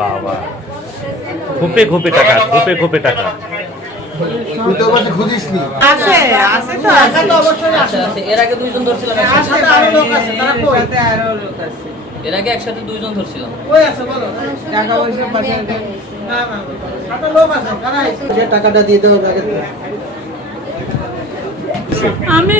বাবা। খোপে খোপে টাকা খোপে খোপে টাকা। তুই তো বলছিস খুঁজিস নি আছে আছে তো আছে। তো অবশ্যই আছে এর আগে দুইজন ধরছিলাম আছে একসাথে। আরও লোক আছে তারা কই? সাথে আরও লোক আছে। এর আগে একসাথে দুইজন ধরছিলাম। কই আছে বলো? টাকা পয়সা পাশে না না সাথে লোক আছে কারা আছে। যে টাকাটা দিয়ে দেবো আমি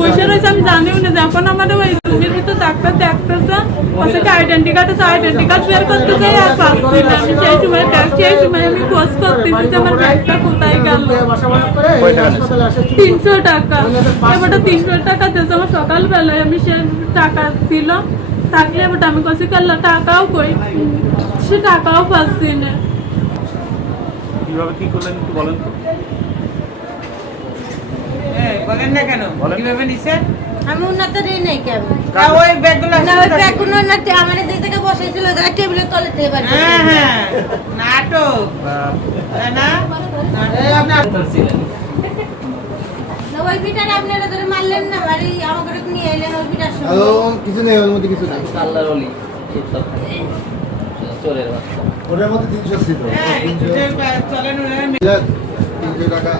পয়সা রয়েছে আমি জানিও না যখন আমার ওই রুমের ভিতর ডাক্তার দেখতেছে ওখানে আইডেন্টি কার্ড আছে আইডেন্টি কার্ড বের করতে যাই আর পাচ্ছি না আমি সেই সময় সেই সময় আমি খোঁজ করতেছি যে আমার ব্যাগটা কোথায় গেল তিনশো টাকা এবারটা তিনশো টাকা দিয়েছে আমার সকালবেলায় আমি সে টাকা ছিল থাকলে এবার আমি কছি কাল্লা টাকাও কই সে টাকাও পাচ্ছি না কীভাবে কি করলেন একটু বলেন তো বলেন না কেন কীভাবে নিছে আমি দিই নাই কেমন তা ওই ব্যাগগুলো না ওই ব্যাগগুলো না আমার যে জায়গায় বসাইছিল ওই জায়গায় টেবিলের তলে দিয়ে বাড়ি হ্যাঁ হ্যাঁ। নাটক। তাই না? ওই আপনারা ধরে মারলেন না বাড়ি আমাকে নিয়ে এলেন ওই পিঠার সঙ্গে। কিছু নেই ওর মধ্যে কিছু নেই। আল্লাহর অলি চুপচাপ চোরের বাচ্চা। ওটার মধ্যে তিনশো ছিল। হ্যাঁ তিনশো টাকা।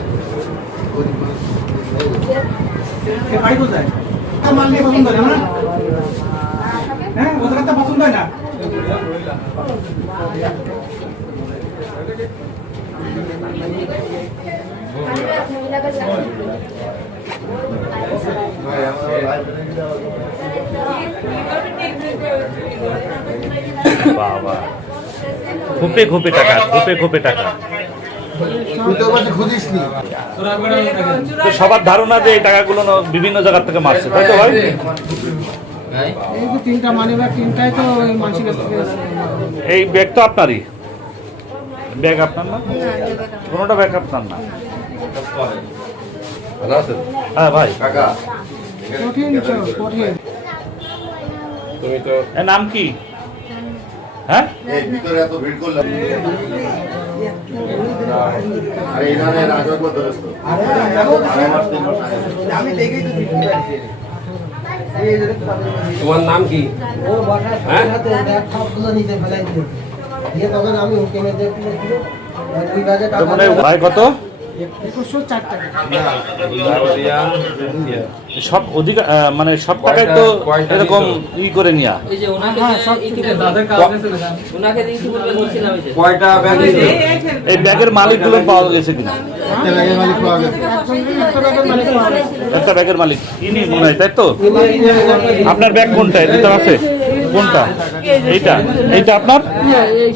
কোথায় মাল পছন্দ হয় খোপে খোপে টাকা খোপে খোপে টাকা। সবার ধারণা যে এই টাকাগুলো বিভিন্ন জায়গার থেকে মারছে তাই তো ভাই? এই ব্যাগ তো আপনারই। ব্যাগ আপনার না? কোনোটা ব্যাগ আপনার না? হ্যাঁ ভাই। তো, নাম কি? হ্যাঁ? ভিতরে এত ভিড় করলাম তোমার নাম কি হ্যাঁ মানে ভাই কত সব অধিক আহ, মানে সব টাকায় তো এরকম ই করে নিয়া। ওনাকে হ্যাঁ, এই ব্যাগের মালিকগুলো পাওয়া গেছে কিনা? একটা ব্যাগের মালিক পাওয়া গেছে। একটা ব্যাগের মালিক ইনি মনে হয় তাই তো? আপনার ব্যাগ কোনটা? এটা আছে। কোনটা? এইটা? এইটা আপনার? এই